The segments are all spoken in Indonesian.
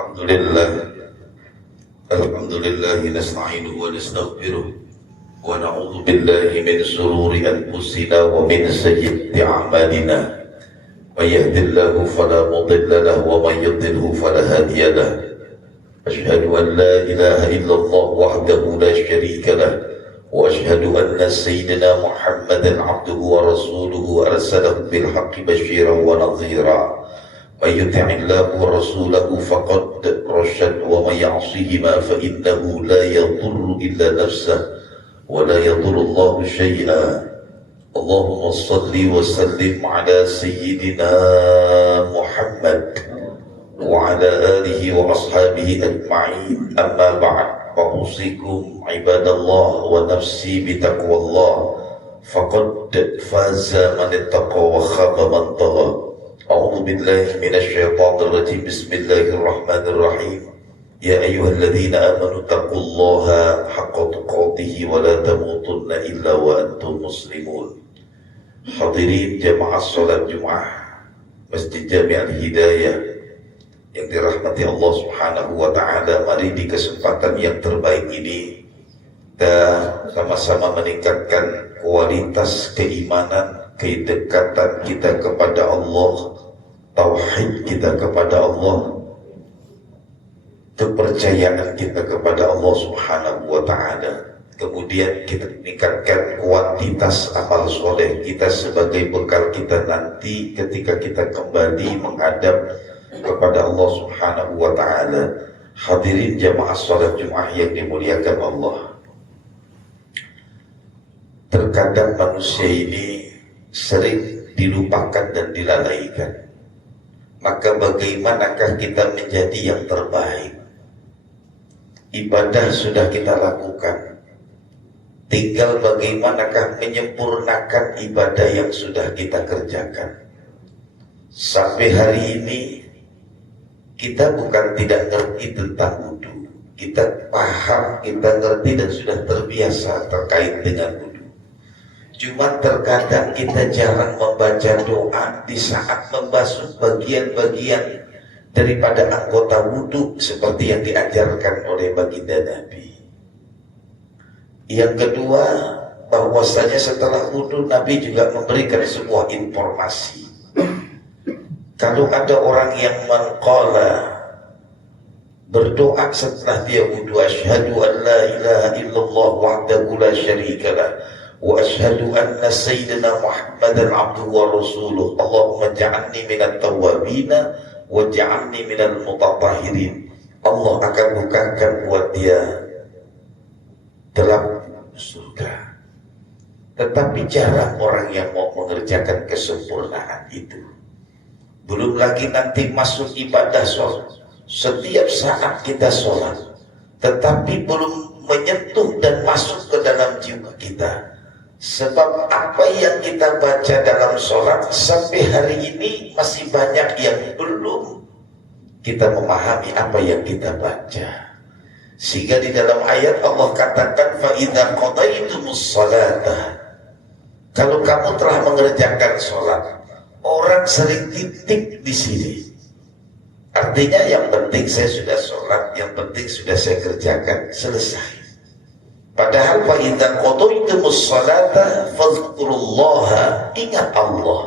الحمد لله نستعينه ونستغفره ونعوذ بالله من شرور أنفسنا ومن سيئات أعمالنا من يهد الله فلا مضل له ومن يضلل فلا هادي له أشهد أن لا إله إلا الله وحده لا شريك له وأشهد أن سيدنا محمدا عبده ورسوله أرسله بالحق بشيرا ونظيرا من يطع الله ورسوله فقد رشد ومن يعصهما فإنه لا يضر إلا نفسه ولا يضر الله شيئا اللهم صل وسلم على سيدنا محمد وعلى آله وأصحابه أجمعين أما بعد فأوصيكم عباد الله ونفسي بتقوى الله فقد فاز من اتقى وخاب من طغى أعوذ بالله من الشيطان الرجيم بسم الله الرحمن الرحيم يا أيها الذين آمنوا اتقوا الله حق تقاته ولا تموتن إلا وأنتم مسلمون. Hadirin jamaah salat Jumat Masjid Jami' Al-Hidayah yang dirahmati Allah Subhanahu wa taala, mari di kesempatan yang terbaik ini kita sama-sama meningkatkan kualitas keimanan, kedekatan kita kepada Allah, tauhid kita kepada Allah, kepercayaan kita kepada Allah Subhanahu wa taala. Kemudian kita meningkatkan kuantitas amal soleh kita sebagai bekal kita nanti ketika kita kembali menghadap kepada Allah Subhanahu wa taala. Hadirin jamaah salat Jumat yang dimuliakan Allah. Terkadang manusia ini sering dilupakan dan dilalaikan. Maka bagaimanakah kita menjadi yang terbaik? Ibadah sudah kita lakukan, tinggal bagaimanakah menyempurnakan ibadah yang sudah kita kerjakan. Sampai hari ini kita bukan tidak ngerti tentang wudu, kita paham, kita ngerti dan sudah terbiasa terkait dengan wudu. Cuma terkadang kita jarang membaca doa di saat membasuh bagian-bagian daripada anggota wudu seperti yang diajarkan oleh baginda Nabi. Yang kedua, bahwasanya setelah wudu Nabi juga memberikan sebuah informasi. Kalau ada orang yang menqala, berdoa setelah dia wudu, asyhadu an la ilaha illallah wahdahu la syarikalah wa asyhadu anna sayyidina Muhammadan abduhu wa rasuluh, Allahumma ja'alni minat tawwabina wa ja'alni minal mutatahhirin. Allah akan bukakan buat dia dalam surga. Tetapi jarang orang yang mau mengerjakan kesempurnaan itu. Belum lagi nanti masuk ibadah sholat. Setiap saat kita sholat, tetapi belum menyentuh dan masuk ke dalam jiwa kita. Sebab apa yang kita baca dalam sholat sampai hari ini masih banyak yang belum kita memahami apa yang kita baca. Sehingga di dalam ayat Allah katakan فَإِذَا قَضَيْتُمُ الصَّلَاةَ, kalau kamu telah mengerjakan sholat. Orang sering titik di sini. Artinya yang penting saya sudah sholat, yang penting sudah saya kerjakan, selesai. Padahal فَإِذَا قَضَيْتُمُ الصَّلَاةَ فَاذْكُرُوا ingat Allah.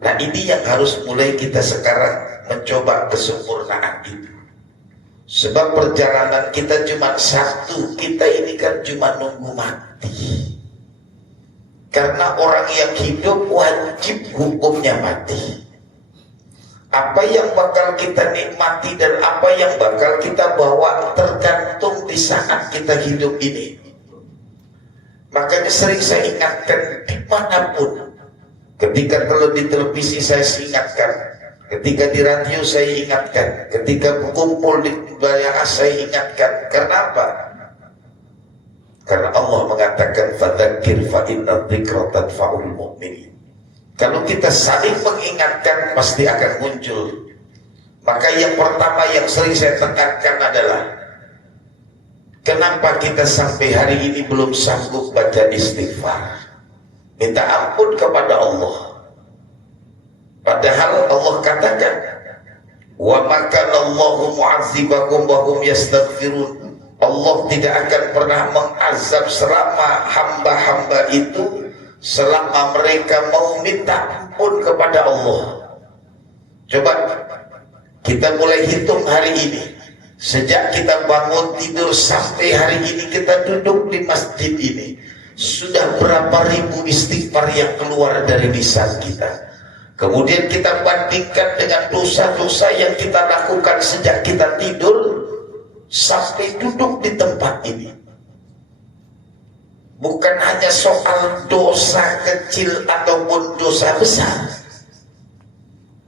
Nah ini yang harus mulai kita sekarang mencoba kesempurnaan itu. Sebab perjalanan kita cuma satu, kita ini kan cuma nunggu mati. Karena orang yang hidup wajib hukumnya mati. Apa yang bakal kita nikmati dan apa yang bakal kita bawa tergantung di saat kita hidup ini. Makanya sering saya ingatkan dimanapun. Ketika kalau di televisi saya ingatkan, ketika di radio saya ingatkan, ketika berkumpul di bayar saya ingatkan. Kenapa? Karena Allah mengatakan fadzakir fa inna dzikra tanfa'ul mu'minin. Kalau kita saling mengingatkan pasti akan muncul. Maka yang pertama yang sering saya tekankan adalah kenapa kita sampai hari ini belum sanggup baca istighfar, minta ampun kepada Allah. Padahal Allah katakan Wa makanallahu mu'adzibakum wa hum yastaghfirun. Allah tidak akan pernah mengazab selama hamba-hamba itu selama mereka mau minta ampun kepada Allah. Coba kita mulai hitung hari ini. Sejak kita bangun tidur sampai hari ini kita duduk di masjid ini, sudah berapa ribu istighfar yang keluar dari lisan kita. Kemudian kita bandingkan dengan dosa-dosa yang kita lakukan sejak kita tidur sampai duduk di tempat ini. Bukan hanya soal dosa kecil ataupun dosa besar,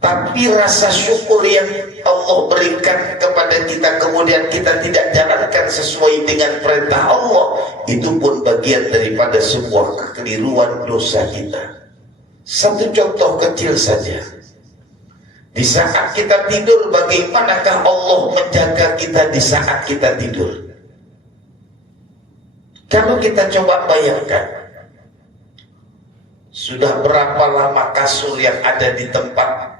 tapi rasa syukur yang Allah berikan kepada kita kemudian kita tidak jalankan sesuai dengan perintah Allah, itu pun bagian daripada sebuah kekeliruan dosa kita. Satu contoh kecil saja. Di saat kita tidur, bagaimanakah Allah menjaga kita di saat kita tidur? Kalau kita coba bayangkan, sudah berapa lama kasur yang ada di tempat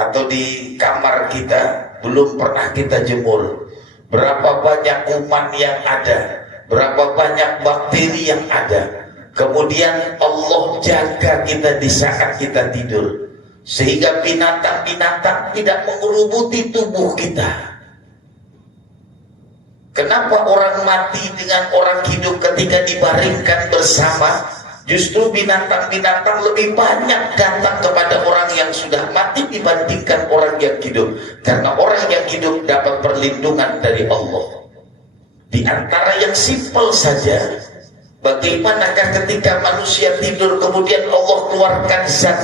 atau di kamar kita belum pernah kita jemur? Berapa banyak kuman yang ada? Berapa banyak bakteri yang ada? Kemudian Allah jaga kita di saat kita tidur, sehingga binatang-binatang tidak mengerubuti tubuh kita. Kenapa orang mati dengan orang hidup ketika dibaringkan bersama, justru binatang-binatang lebih banyak datang kepada orang yang sudah mati dibandingkan orang yang hidup? Karena orang yang hidup dapat perlindungan dari Allah. Di antara yang simpel saja, bagaimanakah ketika manusia tidur kemudian Allah keluarkan zat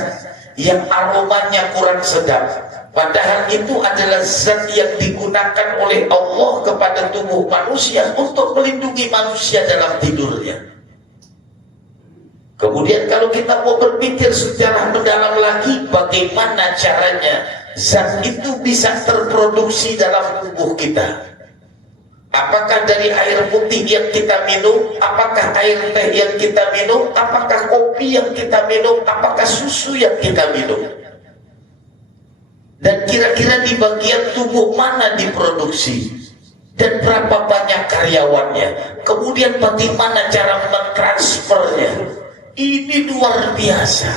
yang aromanya kurang sedap, padahal itu adalah zat yang digunakan oleh Allah kepada tubuh manusia untuk melindungi manusia dalam tidurnya. Kemudian kalau kita mau berpikir secara mendalam lagi, bagaimana caranya zat itu bisa terproduksi dalam tubuh kita? Apakah dari air putih yang kita minum? Apakah air teh yang kita minum? Apakah kopi yang kita minum? Apakah susu yang kita minum? Dan kira-kira di bagian tubuh mana diproduksi? Dan berapa banyak karyawannya? Kemudian bagaimana cara mentransfernya? Ini luar biasa.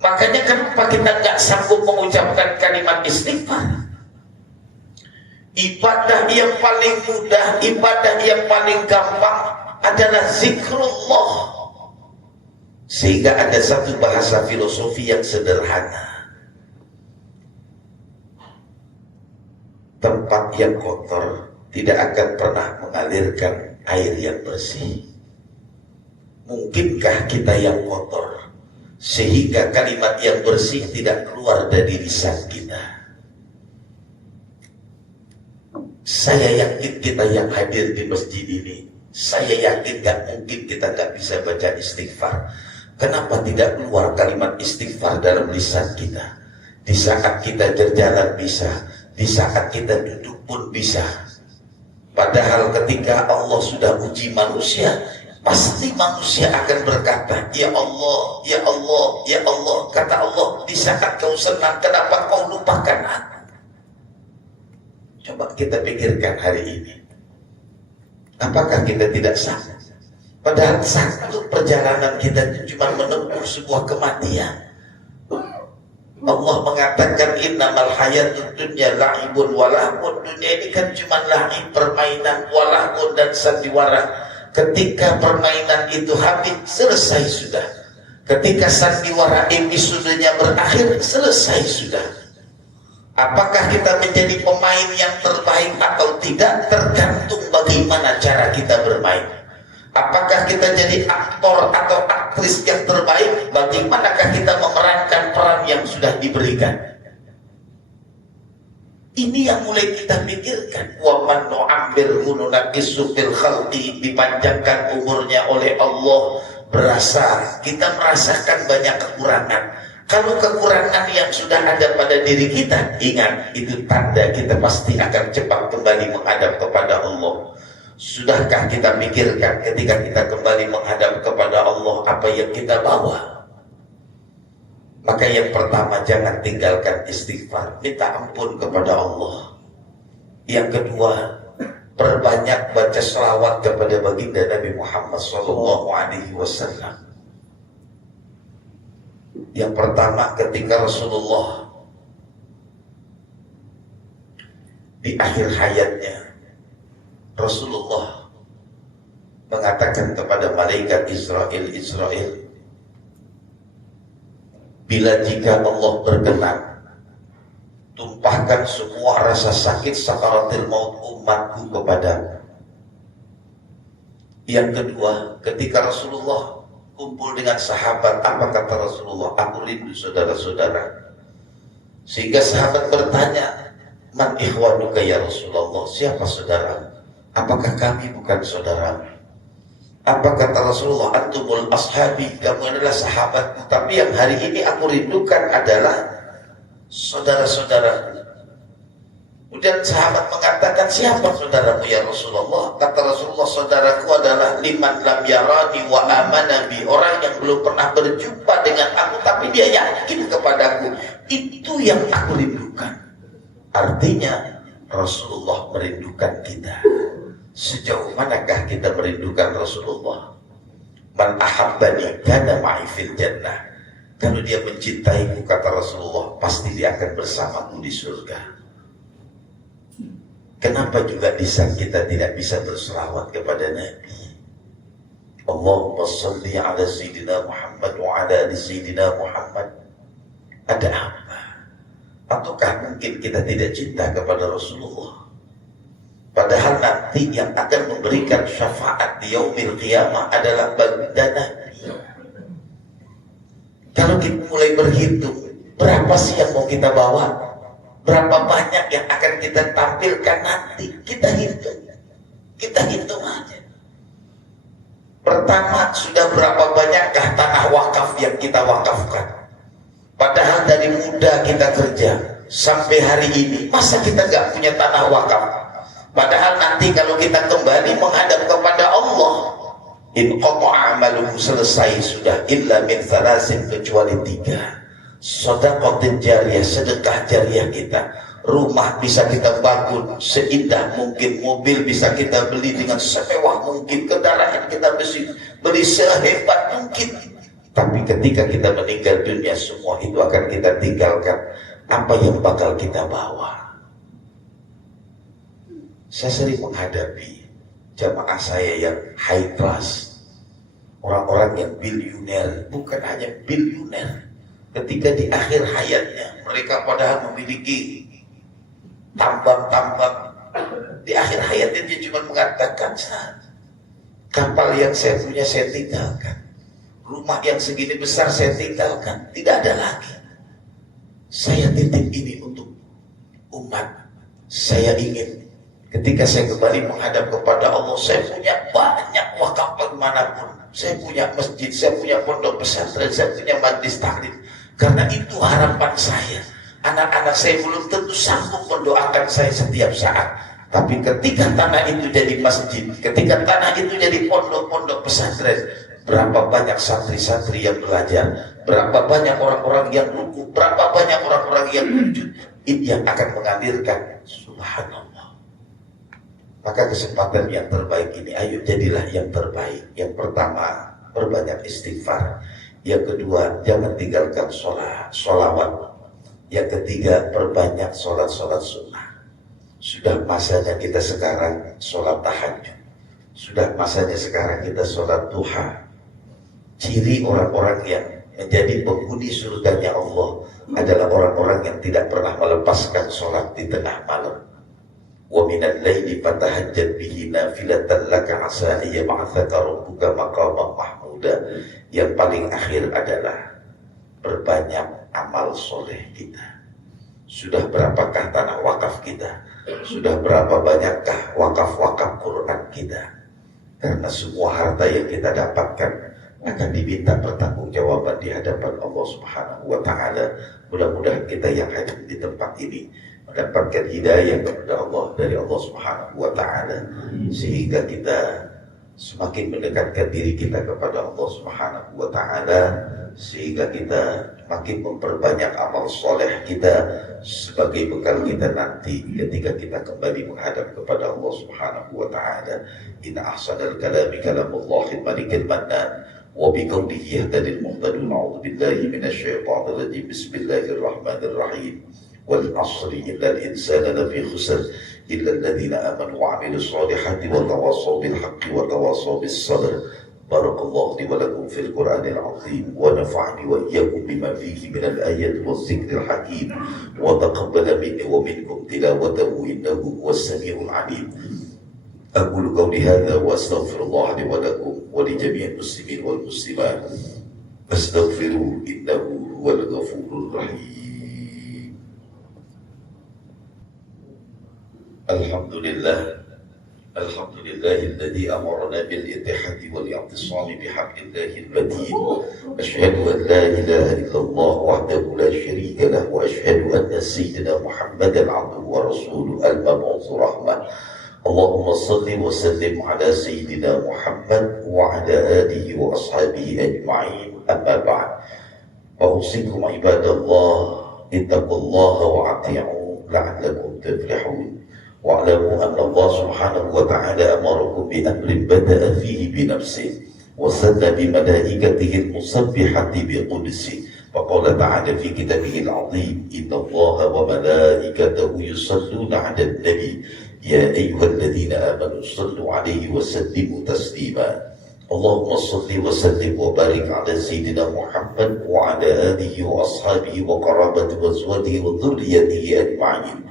Makanya kenapa kita nggak sanggup mengucapkan kalimat istighfar? Ibadah yang paling mudah, ibadah yang paling gampang adalah zikrullah. Sehingga ada satu bahasa filosofi yang sederhana. Tempat yang kotor tidak akan pernah mengalirkan air yang bersih. Mungkinkah kita yang kotor sehingga kalimat yang bersih tidak keluar dari lisan kita? Saya yakin kita yang hadir di masjid ini, saya yakin gak mungkin kita gak bisa baca istighfar. Kenapa tidak keluar kalimat istighfar dalam lisan kita? Di saat kita berjalan bisa, di saat kita duduk pun bisa. Padahal ketika Allah sudah uji manusia, pasti manusia akan berkata, ya Allah, ya Allah, ya Allah. Kata Allah, di saat kau senang, kenapa kau lupakan aku? Coba kita pikirkan hari ini. Apakah kita tidak sama? Padahal satu perjalanan kita itu cuma menempuh sebuah kematian. Allah mengatakan innamal hayatud dunya la'ibun walahun. Dunia ini kan cuma la'ib, permainan, walahun dan sandiwara. Ketika permainan itu habis, selesai sudah. Ketika sandiwara episodenya berakhir, selesai sudah. Apakah kita menjadi pemain yang terbaik atau tidak tergantung bagaimana cara kita bermain. Apakah kita jadi aktor atau aktris yang terbaik, bagaimanakah kita memerankan peran yang sudah diberikan. Ini yang mulai kita pikirkan. Wa man nu'ammilhu nunaqqisu fil khalqi, dipanjangkan umurnya oleh Allah, kita merasakan banyak kekurangan. Kalau kekurangan yang sudah ada pada diri kita, ingat, itu tanda kita pasti akan cepat kembali menghadap kepada Allah. Sudahkah kita pikirkan ketika kita kembali menghadap kepada Allah apa yang kita bawa? Maka yang pertama, jangan tinggalkan istighfar, minta ampun kepada Allah. Yang kedua, perbanyak baca selawat kepada baginda Nabi Muhammad SAW. Yang pertama, ketika Rasulullah di akhir hayatnya, Rasulullah mengatakan kepada malaikat Israel, bila jika Allah berkenan, tumpahkan semua rasa sakit sakaratil maut umatku kepadamu. Yang kedua, ketika Rasulullah kumpul dengan sahabat, apa kata Rasulullah? Aku rindu saudara-saudara. Sehingga sahabat bertanya, man ikhwanuka ya Rasulullah, siapa saudara? Apakah kami bukan saudara? Apa kata Rasulullah? Antumul ashabi, kamu adalah sahabatku, tapi yang hari ini aku rindukan adalah saudara-saudara. Kemudian sahabat mengatakan, siapa saudaramu ya Rasulullah? Kata Rasulullah, saudaraku adalah liman lam yarani wa amana bi, orang yang belum pernah berjumpa dengan aku tapi dia yakin kepadaku. Itu yang aku rindukan. Artinya Rasulullah merindukan kita. Sejauh manakah kita merindukan Rasulullah? Man ahabbani kana ma'i fil jannah. Kalau dia mencintaiku, kata Rasulullah, pasti dia akan bersamaku di surga. Kenapa juga di saat kita tidak bisa berselawat kepada Nabi? Allahumma salli ala Sayyidina Muhammad wa ala ali Sayyidina Muhammad. Ada apa? Ataukah mungkin kita tidak cinta kepada Rasulullah? Padahal nanti yang akan memberikan syafaat di yaumil qiyamah adalah baginda Nabi. Kalau kita mulai berhitung, berapa sih yang mau kita bawa? Berapa banyak yang akan kita tampilkan nanti? Kita hitung aja. Pertama, sudah berapa banyakkah tanah wakaf yang kita wakafkan? Padahal dari muda kita kerja sampai hari ini, masa kita gak punya tanah wakaf? Padahal nanti kalau kita kembali menghadap kepada Allah, in qata'a amaluhu, selesai sudah, illa min thalasin, kecuali 3. Shadaqatin jariyah, sedekah jariah kita. Rumah bisa kita bangun seindah mungkin, mobil bisa kita beli dengan semewah mungkin, kendaraan kita beli sehebat mungkin. Tapi ketika kita meninggal dunia, semua itu akan kita tinggalkan. Apa yang bakal kita bawa? Saya sering menghadapi jamaah saya yang high class, orang-orang yang bilioner, bukan hanya bilioner. Ketika di akhir hayatnya, mereka padahal memiliki tambang-tambang, di akhir hayatnya dia cuma mengatakan, kapal yang saya punya saya tinggalkan, rumah yang segini besar saya tinggalkan, tidak ada lagi. Saya titip ini untuk umat. Saya ingin ketika saya kembali menghadap kepada Allah, saya punya banyak wakaf bagaimanapun. Saya punya masjid, saya punya pondok pesantren, saya punya majlis taklim. Karena itu harapan saya. Anak-anak saya belum tentu sanggup mendoakan saya setiap saat. Tapi ketika tanah itu jadi masjid, ketika tanah itu jadi pondok-pondok pesantren, berapa banyak santri-santri yang belajar, berapa banyak orang-orang yang ruku, berapa banyak orang-orang yang sujud. Ini yang akan mengalirkan, subhanallah. Maka kesempatan yang terbaik ini, ayo jadilah yang terbaik. Yang pertama, perbanyak istighfar. Yang kedua, jangan tinggalkan sholawat. Yang ketiga, perbanyak sholat-sholat sunnah. Sudah masanya kita sekarang sholat tahajud. Sudah masanya sekarang kita sholat duha. Ciri orang-orang yang menjadi penghuni surganya Allah adalah orang-orang yang tidak pernah melepaskan sholat di tengah malam. Wa minal laili fatahajjad bihi nafilatan laka asa ay yab'atsaka rabbuka maqaman mahmuda. Yang paling akhir adalah perbanyak amal soleh kita. Sudah berapakah tanah wakaf kita? Sudah berapa banyakkah wakaf-wakaf Quran kita? Karena semua harta yang kita dapatkan akan diminta pertanggungjawaban di hadapan Allah Subhanahu wa taala. Mudah-mudahan kita yang hadir di tempat ini mendapatkan hidayah kepada Allah dari Allah Subhanahu wa taala, sehingga kita semakin mendekatkan diri kita kepada Allah Subhanahu wa Ta'ala, sehingga kita makin memperbanyak amal soleh kita sebagai bekal kita nanti ketika kita kembali menghadap kepada Allah Subhanahu wa Ta'ala. Inna ahsanal kalami kalamullahil malikil mannan wa biqawlihi yahtadil muhtadun. A'udzu billahi minasyaitonir rajim. Bismillahirrahmanirrahim. Wal asri innal insana lafi khusr illa alladhina amanu wa 'amilus solihati wa tawassaw bil haqqi wa tawassaw bis sabr. Barakallahu li wa lakum fil Qur'anil 'azim wa nafa'ani wa iyyakum bima fihi minal ayati waz zikril hakim wa taqabbala minni wa minkum tilawatahu innahu huwas samiul 'alim. Aqulu qawli hadha wa astaghfirullah li wa lakum wa li jami'il muslimin wal muslimat. Astaghfiruhu innahu huwal ghafurur rahim. Alhamdulillah, alhamdulillahilladzi amarna bil ittihadi wal i'tisami bihablillahil matin. Asyhadu an la ilaha illallah wahdahu la syarika lah wa asyhadu anna sayyidina Muhammadan 'abduhu wa rasuluhu al-mab'uts rahmah. Allahumma salli wa sallim ala sayyidina Muhammad wa ala alihi wa ashabihi ajma'in. Amma ba'd. Fausikum ibadallah ittaqullaha wa ati'u la'allakum tuflihun. واعلموا أن الله سبحانه وتعالى أمركم بأمر بدأ فيه بنفسه وثنى بملائكته المسبحة بقدسه. فقال تعالى في كتابه العظيم إن الله وملائكته يصلون على النبي يا أيها الذين آمنوا صلوا عليه وسلموا تسليما. اللهم صل وسلم وبارك على سيدنا محمد وعلى آله وأصحابه وقرابة وأزواجه وذريته أجمعين.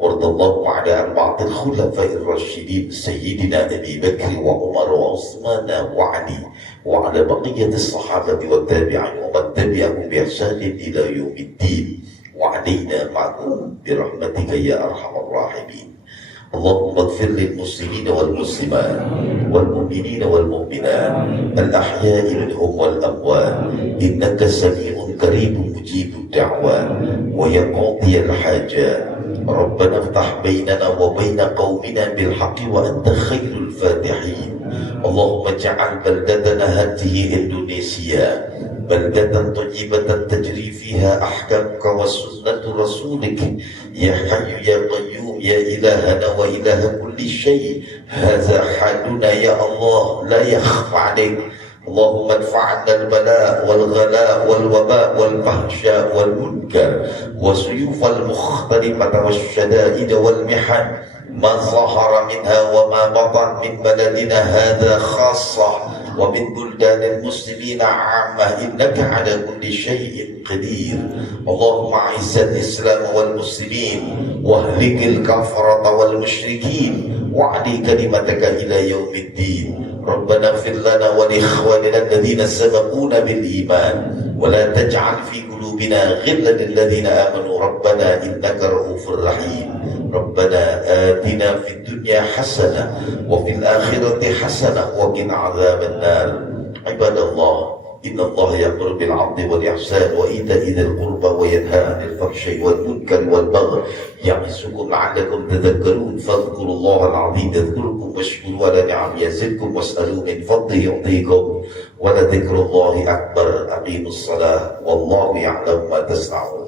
وارض اللهم على أربعة الخلفاء الراشدين سيدنا أبي بكر وعمر وعثمان وعلي وعلى بقية الصحابة والتابعين ومن تبعهم بإحسان إلى يوم الدين وعلينا معهم برحمتك يا أرحم الراحمين. اللهم اغفر للمسلمين والمسلمات والمؤمنين والمؤمنات الأحياء منهم والأموات إنك سميع قريب مجيب الدعوات ويا قاضي الحاجات. ربنا افتح بيننا وبين قومنا بالحق وأنت خير الفاتحين. اللهم اجعل بلدتنا هذه إندونيسيا بلدة طيبة تجري فيها أحكامك وسنة رسولك يا حي يا قيوم يا إلهنا وإله كل شيء. هذا حالنا يا الله لا يخفى عليك. اللهم ادفع عنا البلاء والغلاء والوباء والفحشاء والمنكر والسيوف المختلفة والشدائد والمحن ما ظهر منها وما بطن من بلدنا هذا خاصة ومن بلدان المسلمين عامة إنك على كل شيء قدير. اللهم أعز الإسلام والمسلمين واهلك الكفرة والمشركين وأعلي كلمتك إلى يوم الدين. ربنا اغفر لنا ولإخواننا الذين سبقونا بالإيمان ولا تجعل في قلوبنا غلا للذين آمنوا ربنا إنك رؤوف رحيم. ربنا آتنا في الدنيا حسنة وفي الآخرة حسنة وقنا عذاب النار. عباد الله إن الله يأمر بالعدل والإحسان وإيتاء ذي القربى وينهى عن الفحشاء والمنكر والبغي يعظكم لعلكم تذكرون. فاذكروا الله العظيم يذكركم واشكروا على نعمه يزدكم واسألوا من فضله يعطيكم ولذكر الله أكبر. أقيموا الصلاة والله يعلم ما تصنعون.